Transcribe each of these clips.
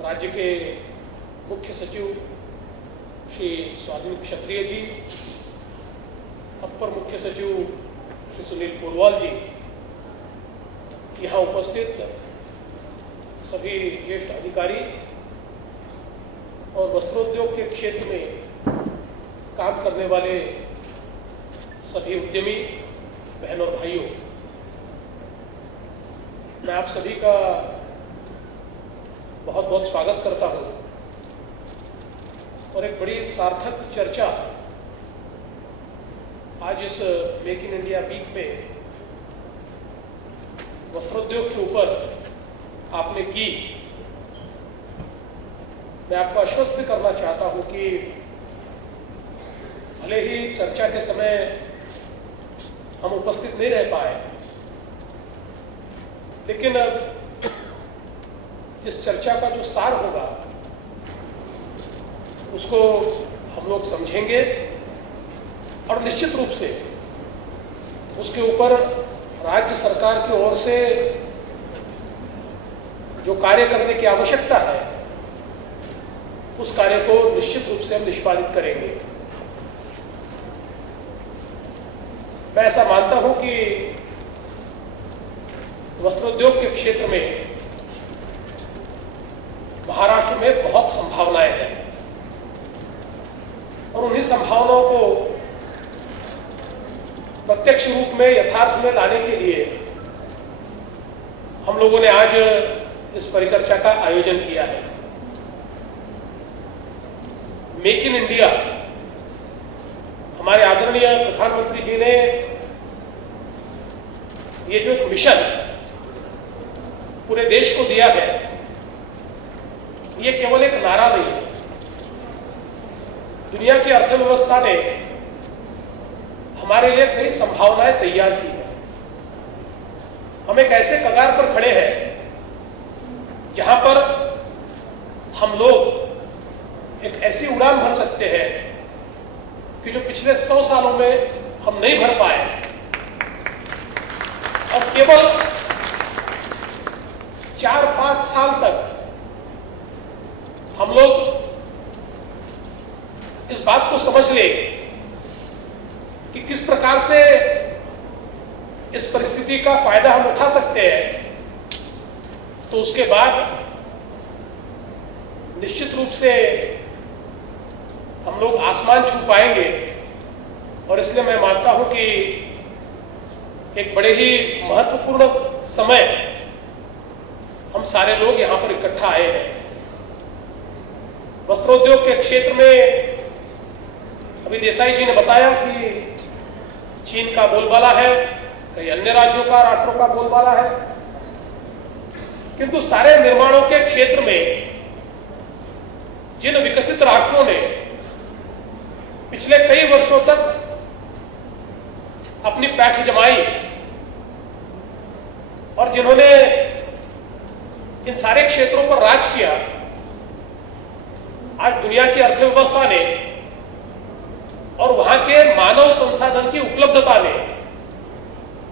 राज्य के मुख्य सचिव श्री स्वाधीन क्षत्रिय जी, अपर मुख्य सचिव श्री सुनील पोरवाल जी, यहाँ उपस्थित सभी ज्येष्ठ अधिकारी और वस्त्रोद्योग के क्षेत्र में काम करने वाले सभी उद्यमी बहनों और भाइयों, मैं आप सभी का बहुत बहुत स्वागत करता हूं और एक बड़ी सार्थक चर्चा आज इस मेक इन इंडिया वीक में वस्त्रोद्योग के ऊपर आपने की। मैं आपको आश्वस्त करना चाहता हूं कि भले ही चर्चा के समय हम उपस्थित नहीं रह पाए, लेकिन इस चर्चा का जो सार होगा उसको हम लोग समझेंगे और निश्चित रूप से उसके ऊपर राज्य सरकार की ओर से जो कार्य करने की आवश्यकता है उस कार्य को निश्चित रूप से हम निष्पादित करेंगे। मैं ऐसा मानता हूं कि वस्त्रोद्योग के क्षेत्र में महाराष्ट्र में बहुत संभावनाएं हैं और उन्हीं संभावनाओं को प्रत्यक्ष रूप में यथार्थ में लाने के लिए हम लोगों ने आज इस परिचर्चा का आयोजन किया है। मेक इन इंडिया हमारे आदरणीय प्रधानमंत्री जी ने ये जो एक मिशन पूरे देश को दिया है, ये केवल एक नारा नहीं है। दुनिया की अर्थव्यवस्था ने हमारे लिए कई संभावनाएं तैयार की है। हम एक ऐसे कगार पर खड़े हैं जहां पर हम लोग एक ऐसी उड़ान भर सकते हैं कि जो पिछले 100 सालों में हम नहीं भर पाए और केवल 4-5 साल तक हम लोग इस बात को समझ ले कि किस प्रकार से इस परिस्थिति का फायदा हम उठा सकते हैं, तो उसके बाद निश्चित रूप से हम लोग आसमान छू पाएंगे। और इसलिए मैं मानता हूं कि एक बड़े ही महत्वपूर्ण समय हम सारे लोग यहां पर इकट्ठा आए हैं। वस्त्रोद्योग के क्षेत्र में अभी देसाई जी ने बताया कि चीन का बोलबाला है, कई अन्य राज्यों का राष्ट्रों का बोलबाला है, किंतु सारे निर्माणों के क्षेत्र में जिन विकसित राष्ट्रों ने पिछले कई वर्षों तक अपनी पैठ जमाई और जिन्होंने इन सारे क्षेत्रों पर राज किया, आज दुनिया की अर्थव्यवस्था ने और वहां के मानव संसाधन की उपलब्धता ने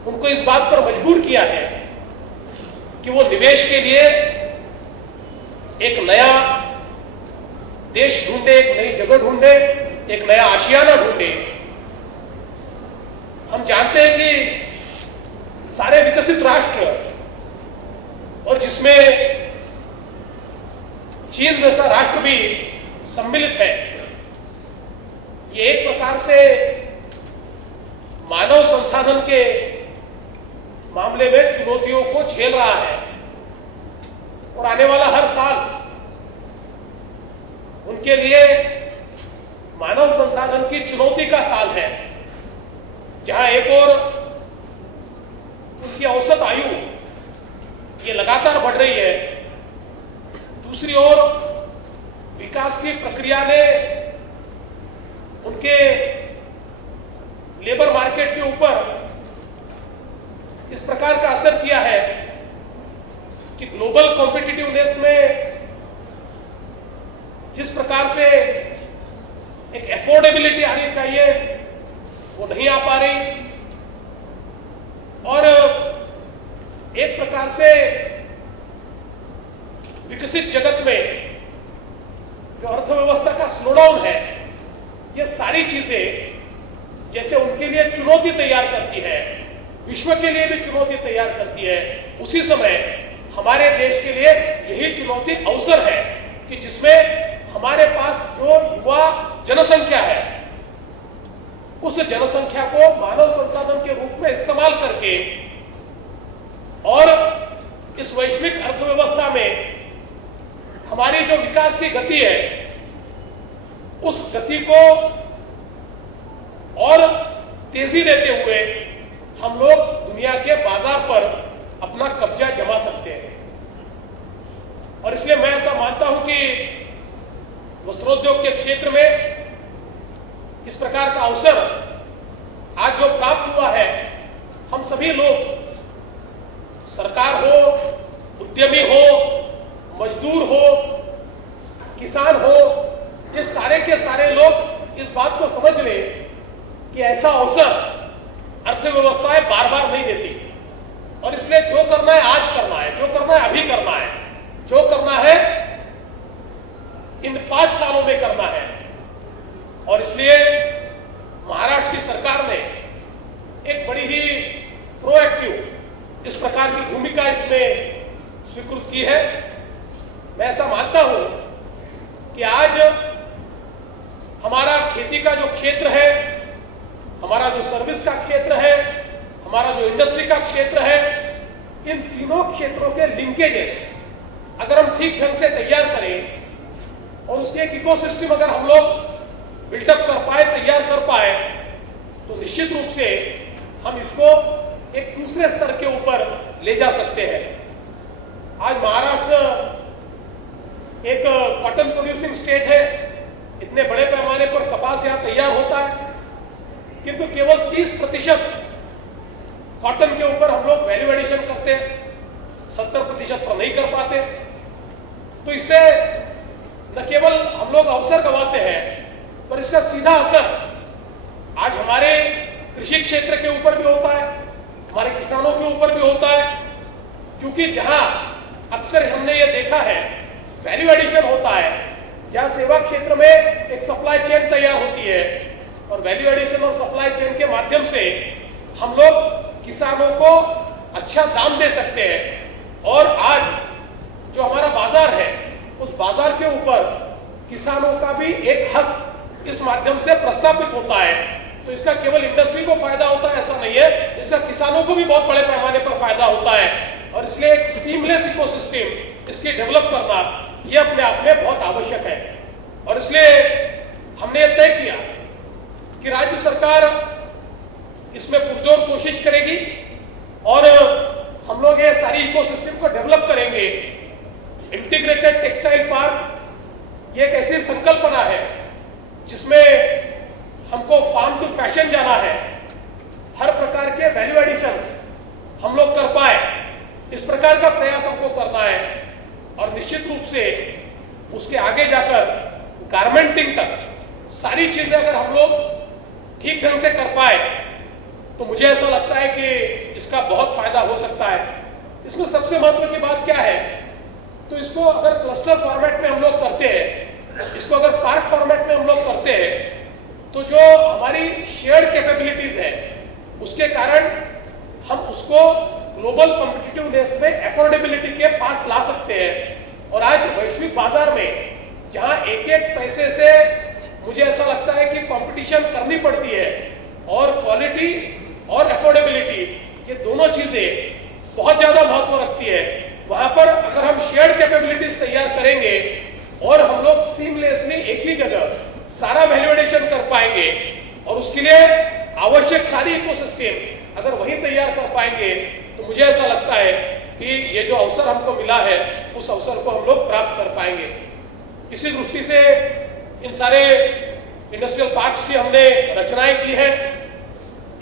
उनको इस बात पर मजबूर किया है कि वो निवेश के लिए एक नया देश ढूंढे, एक नई जगह ढूंढे, एक नया आशियाना ढूंढे। हम जानते हैं कि सारे विकसित राष्ट्र और जिसमें चीन जैसा राष्ट्र भी सम्मिलित है, ये एक प्रकार से मानव संसाधन के मामले में चुनौतियों को झेल रहा है और आने वाला हर साल उनके लिए मानव संसाधन की चुनौती का साल है, जहां एक और उनकी औसत आयु ये लगातार बढ़ रही है, दूसरी ओर विकास की प्रक्रिया ने उनके लेबर मार्केट के ऊपर इस प्रकार का असर किया है कि ग्लोबल कॉम्पिटिटिवनेस में जिस प्रकार से एक एफोर्डेबिलिटी आनी चाहिए वो नहीं आ पा रही और एक प्रकार से विकसित जगत में जो अर्थव्यवस्था का स्लोडाउन है, ये सारी चीजें जैसे उनके लिए चुनौती तैयार करती है, विश्व के लिए भी चुनौती तैयार करती है, उसी समय हमारे देश के लिए यही चुनौती अवसर है कि जिसमें हमारे पास जो युवा जनसंख्या है, उस जनसंख्या को मानव संसाधन के रूप में इस्तेमाल करके और इस वैश्विक अर्थव्यवस्था में हमारी जो विकास की गति है, उस गति को और तेजी देते हुए हम लोग दुनिया के बाजार पर अपना कब्जा जमा सकते हैं। और इसलिए मैं ऐसा मानता हूं कि वस्त्रोद्योग के क्षेत्र में इस प्रकार का अवसर आज जो प्राप्त हुआ है, हम सभी लोग, सरकार हो, उद्यमी हो, मजदूर हो, किसान हो, ये सारे के सारे लोग इस बात को समझ लें कि ऐसा अवसर अर्थव्यवस्थाएं बार बार नहीं देती। और इसलिए जो करना है आज करना है, जो करना है अभी करना है, जो करना है इन 5 सालों में करना है। और इसलिए महाराष्ट्र की सरकार ने एक बड़ी ही प्रोएक्टिव इस प्रकार की भूमिका इसमें स्वीकृत की है। मैं ऐसा मानता हूं कि आज हमारा खेती का जो क्षेत्र है, हमारा जो सर्विस का क्षेत्र है, हमारा जो इंडस्ट्री का क्षेत्र है, इन तीनों क्षेत्रों के लिंकेजेस अगर हम ठीक ढंग से तैयार करें और उसके एक इकोसिस्टम अगर हम लोग बिल्डअप कर पाए, तैयार कर पाए, तो निश्चित रूप से हम इसको एक दूसरे स्तर के ऊपर ले जा सकते हैं। आज महाराष्ट्र एक कॉटन प्रोड्यूसिंग स्टेट है, इतने बड़े पैमाने पर कपास यहां तैयार होता है, किंतु केवल 30% कॉटन के ऊपर हम लोग वैल्यू एडिशन करते हैं, 70% पर नहीं कर पाते। तो इससे न केवल हम लोग अवसर गंवाते हैं, पर इसका सीधा असर आज हमारे कृषि क्षेत्र के ऊपर भी होता है, हमारे किसानों के ऊपर भी होता है। क्योंकि जहां अक्सर हमने ये देखा है वैल्यू एडिशन होता है, जहां सेवा क्षेत्र में एक सप्लाई चेन तैयार होती है और वैल्यू एडिशन और सप्लाई चेन के माध्यम से हम लोग किसानों को अच्छा दाम दे सकते हैं। और आज जो हमारा बाजार है, उस बाजार के ऊपर किसानों का भी एक हक इस माध्यम से प्रस्थापित होता है। तो इसका केवल इंडस्ट्री को फायदा होता है ऐसा नहीं है, इसका किसानों को भी बहुत बड़े पैमाने पर फायदा होता है। और इसलिए एक सीमलेस इकोसिस्टम इसकी डेवलप करना ये अपने आप में बहुत आवश्यक है। और इसलिए हमने ये तय किया कि राज्य सरकार इसमें पुरजोर कोशिश करेगी और हम लोग ये सारी इकोसिस्टम को डेवलप करेंगे। इंटीग्रेटेड टेक्सटाइल पार्क ये एक ऐसी संकल्पना है जिसमें हमको फार्म टू फैशन जाना है, हर प्रकार के वैल्यू एडिशंस हम लोग कर पाए, इस प्रकार का प्रयास हमको करना है। और निश्चित रूप से उसके आगे जाकर गारमेंटिंग तक सारी चीजें अगर हम लोग ठीक ढंग से कर पाए, तो मुझे ऐसा लगता है कि इसका बहुत फायदा हो सकता है। इसमें सबसे महत्व की बात क्या है, तो इसको अगर क्लस्टर फॉर्मेट में हम लोग करते हैं, इसको अगर पार्क फॉर्मेट में हम लोग करते हैं, तो जो हमारी शेयर्ड कैपेबिलिटीज है उसके कारण हम उसको ग्लोबल कॉम्पिटिटिवनेस में एफोर्डेबिलिटी के पास ला सकते हैं। और आज वैश्विक बाजार में जहां एक एक पैसे से मुझे ऐसा लगता है कि कंपटीशन करनी पड़ती है, और क्वालिटी और एफोर्डेबिलिटी ये दोनों चीजें बहुत ज्यादा महत्व रखती है, वहां पर अगर हम शेयर्ड कैपेबिलिटीज तैयार करेंगे और हम लोग सीमलेसली एक ही जगह सारा वैल्यू एडिशन कर पाएंगे और उसके लिए आवश्यक सारी इकोसिस्टम अगर वहीं तैयार कर पाएंगे, तो मुझे ऐसा लगता है कि ये जो अवसर हमको मिला है उस अवसर को हम लोग प्राप्त कर पाएंगे। इसी दृष्टि से इन सारे इंडस्ट्रियल पार्क्स की हमने रचनाएं की है।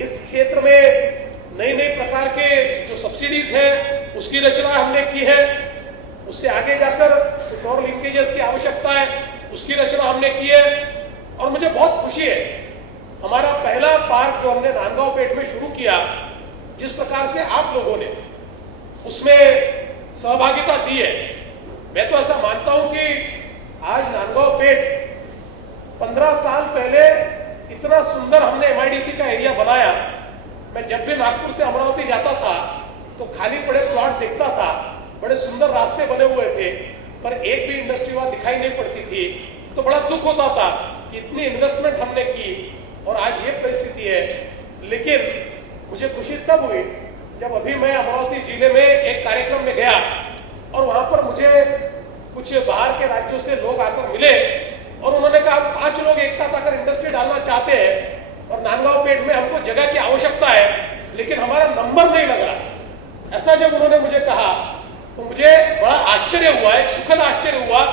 इस क्षेत्र में नई नई प्रकार के जो सब्सिडीज है उसकी रचना हमने की है। उससे आगे जाकर कुछ और लिंकेजेस की आवश्यकता है, उसकी रचना हमने की है। और मुझे बहुत खुशी है, हमारा पहला पार्क जो हमने नांदगांव पेठ में शुरू किया, जिस प्रकार से आप लोगों ने उसमें सहभागिता दी है, मैं तो ऐसा मानता हूं कि आज नांदगांव पेठ 15 साल पहले इतना सुंदर हमने एमआईडीसी का एरिया बनाया। मैं जब भी नागपुर से अमरावती जाता था तो खाली पड़े प्लॉट देखता था, बड़े सुंदर रास्ते बने हुए थे, पर एक भी इंडस्ट्री वहां दिखाई नहीं पड़ती थी। तो बड़ा दुख होता था कि इतनी इन्वेस्टमेंट हमने की और आज ये परिस्थिति है। लेकिन मुझे खुशी तब हुई जब अभी मैं अमरावती जिले में एक कार्यक्रम में गया और वहां पर मुझे कुछ बाहर के राज्यों से लोग आकर मिले और उन्होंने कहा 5 लोग एक साथ आकर इंडस्ट्री डालना चाहते हैं और नांदगांव पेठ में हमको जगह की आवश्यकता है, लेकिन हमारा नंबर नहीं लग रहा। ऐसा जब उन्होंने मुझे कहा तो मुझे बड़ा आश्चर्य हुआ, एक सुखद आश्चर्य हुआ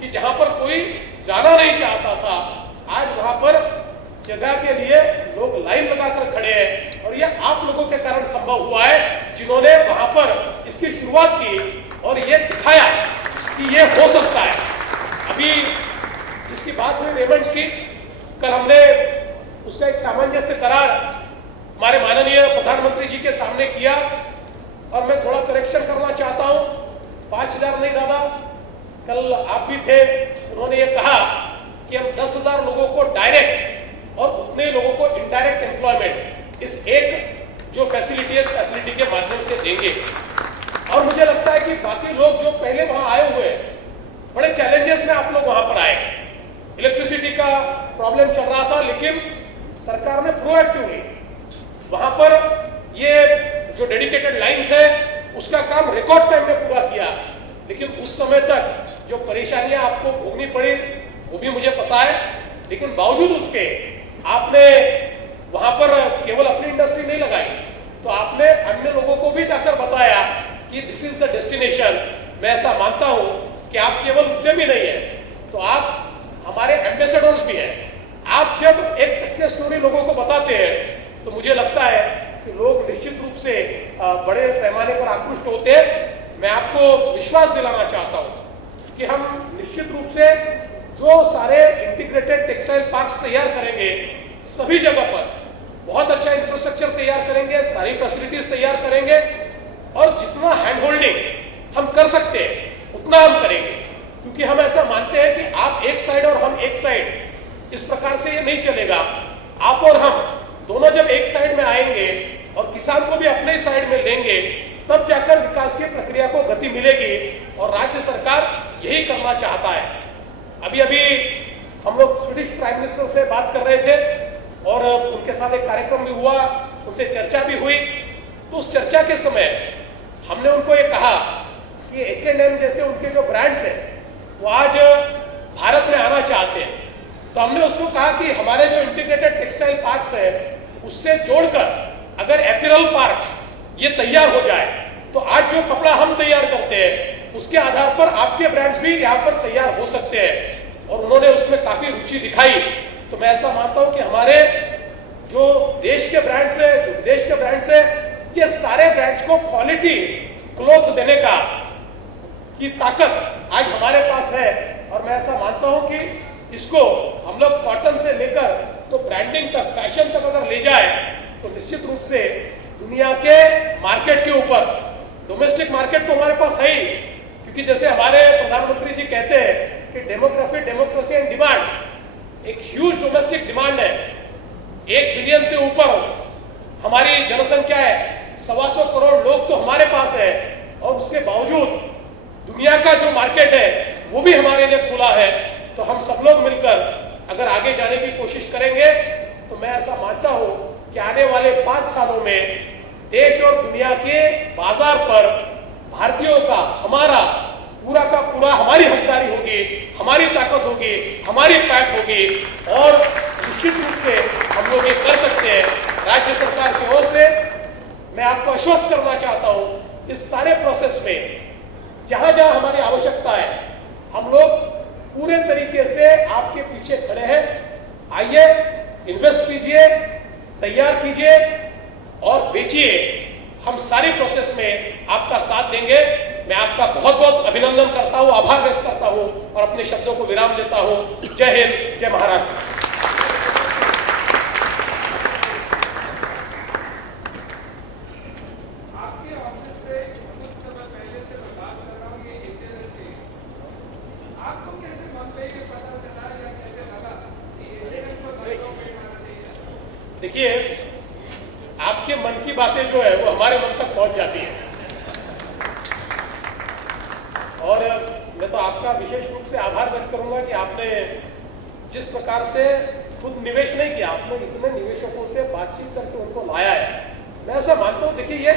कि जहां पर कोई जाना नहीं चाहता था, आज वहां पर जगह के लिए लोग लाइन लगाकर खड़े हैं। और यह आप लोगों के कारण संभव हुआ है, जिन्होंने वहां पर इसकी शुरुआत की और ये दिखाया कि ये हो सकता है। अभी जिसकी बात हुई रेमंड्स की, कल हमने उसका एक सामंजस्य करार हमारे माननीय प्रधानमंत्री जी के सामने किया और मैं थोड़ा करेक्शन करना चाहता हूं। 5,000 नहीं दादा, कल आप भी थे, उन्होंने ये कहा कि हम 10,000 लोगों को डायरेक्ट और उतने लोगों को इनडायरेक्ट एम्प्लॉयमेंट इस एक जो फैसिलिटी है, फैसिलिटी के माध्यम से देंगे। और मुझे लगता है कि बाकी लोग जो पहले वहां आए हुए, बड़े चैलेंजेस में आप लोग वहां पर आए। इलेक्ट्रिसिटी का प्रॉब्लम चल रहा था, लेकिन सरकार ने प्रोएक्टिवली वहां पर ये जो डेडिकेटेड लाइंस है उसका काम रिकॉर्ड टाइम में पूरा किया। लेकिन उस समय तक जो परेशानियां आपको भोगनी पड़ी वो भी मुझे पता है, लेकिन बावजूद उसके आपने वहां पर केवल अपनी इंडस्ट्री नहीं लगाई, तो आपने अन्य लोगों को भी जाकर बताया कि दिस इज द डेस्टिनेशन। मैं ऐसा मानता हूं कि आप केवल उद्यमी नहीं है, तो आप हमारे एम्बेसडर्स भी हैं। आप जब एक सक्सेस स्टोरी लोगों को बताते हैं तो मुझे लगता है कि लोग निश्चित रूप से बड़े पैमाने पर आकृष्ट होते हैं। मैं आपको विश्वास दिलाना चाहता हूं कि हम निश्चित रूप से जो सारे इंटीग्रेटेड टेक्सटाइल पार्क्स तैयार करेंगे, सभी जगह पर बहुत अच्छा इंफ्रास्ट्रक्चर तैयार करेंगे, सारी फैसिलिटीज तैयार करेंगे और जितना हैंड होल्डिंग हम कर सकते हैं उतना हम करेंगे, क्योंकि हम ऐसा मानते हैं कि आप एक साइड और हम एक साइड, इस प्रकार से ये नहीं चलेगा। आप और हम दोनों जब एक साइड में आएंगे और किसान को भी अपने ही साइड में लेंगे, तब जाकर विकास की प्रक्रिया को गति मिलेगी और राज्य सरकार यही करना चाहता है। अभी अभी हम लोग स्वीडिश प्राइम मिनिस्टर से बात कर रहे थे और उनके साथ एक कार्यक्रम भी हुआ, उनसे चर्चा भी हुई। तो उस चर्चा के समय हमने उनको ये कहा कि H&M जैसे उनके जो ब्रांड्स हैं वो आज भारत में आना चाहते हैं। तो हमने उसको कहा कि हमारे जो इंटीग्रेटेड टेक्सटाइल पार्क्स है उससे जोड़कर अगर एपिरल पार्क्स ये तैयार हो जाए तो आज जो कपड़ा हम तैयार करते हैं उसके आधार पर आपके ब्रांड्स भी यहाँ पर तैयार हो सकते हैं। और उन्होंने उसमें काफी रुचि दिखाई। तो मैं ऐसा मानता हूं कि हमारे जो देश के ब्रांड्स है, जो विदेश के ब्रांड्स है, ये सारे ब्रांड्स को क्वालिटी क्लॉथ देने का की ताकत आज हमारे पास है। और मैं ऐसा मानता हूं कि इसको हम लोग कॉटन से लेकर तो ब्रांडिंग तक, फैशन तक अगर ले जाए तो निश्चित रूप से दुनिया के मार्केट के ऊपर, डोमेस्टिक मार्केट तो हमारे पास है ही, क्योंकि जैसे हमारे प्रधानमंत्री जी कहते हैं कि डेमोग्राफी, डेमोक्रेसी एंड डिमांड, एक ह्यूज डोमेस्टिक डिमांड है। 1 बिलियन से ऊपर हमारी जनसंख्या है, 125 करोड़ लोग तो हमारे पास है और उसके बावजूद दुनिया का जो मार्केट है वो भी हमारे लिए खुला है। तो हम सब लोग मिलकर अगर आगे जाने की कोशिश करेंगे तो मैं ऐसा मानता हूं कि आने वाले 5 सालों में देश और दुनिया के बाजार पर भारतीयों का, हमारा पूरा का पूरा, हमारी हकदारी होगी, हमारी ताकत होगी, हमारी पैठ होगी और निश्चित रूप से हम लोग ये कर सकते हैं। राज्य सरकार की ओर से मैं आपको आश्वस्त करना चाहता हूं, इस सारे प्रोसेस में जहां जहां हमारी आवश्यकता है हम लोग पूरे तरीके से आपके पीछे खड़े हैं। आइए, इन्वेस्ट कीजिए, तैयार कीजिए और बेचिए। हम सारी प्रोसेस में आपका साथ देंगे। मैं आपका बहुत बहुत अभिनंदन करता हूं, आभार व्यक्त करता हूं और अपने शब्दों को विराम देता हूं। जय हिंद, जय महाराष्ट्र। देखिए, आपके मन की बातें जो है वो हमारे मन तक पहुंच जाती है, और मैं तो आपका विशेष रूप से आभार व्यक्त करूंगा कि आपने जिस प्रकार से खुद निवेश नहीं किया, आपने इतने निवेशकों से बातचीत करके उनको लाया है। मैं ऐसा मानता हूं, देखिए ये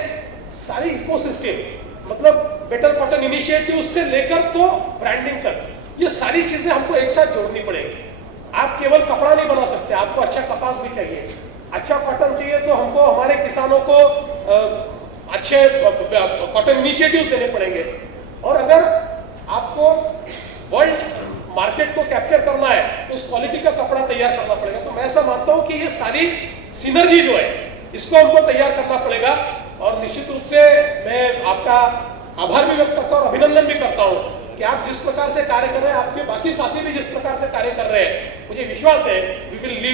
सारी इकोसिस्टम, मतलब बेटर कॉटन इनिशिएटिव से लेकर तो ब्रांडिंग तक, ये सारी चीजें हमको एक साथ जोड़नी पड़ेगी। आप केवल कपड़ा नहीं बना सकते, आपको अच्छा कपास भी चाहिए, अच्छा कॉटन चाहिए, तो हमको हमारे किसानों को अच्छे कॉटन इनिशिएटिव्स देने पड़ेंगे। और अगर आपको वर्ल्ड मार्केट को कैप्चर करना है तो उस क्वालिटी का कपड़ा तैयार करना पड़ेगा। तो मैं ऐसा मानता हूं कि ये सारी सिनर्जी जो है इसको हमको तैयार करना पड़ेगा। और निश्चित रूप से मैं आपका आभार भी व्यक्त करता हूं और अभिनंदन भी करता हूं कि आप जिस प्रकार से कार्य कर रहे हैं, आपके बाकी साथी भी जिस प्रकार से कार्य कर रहे हैं, मुझे विश्वास है वी विल लीड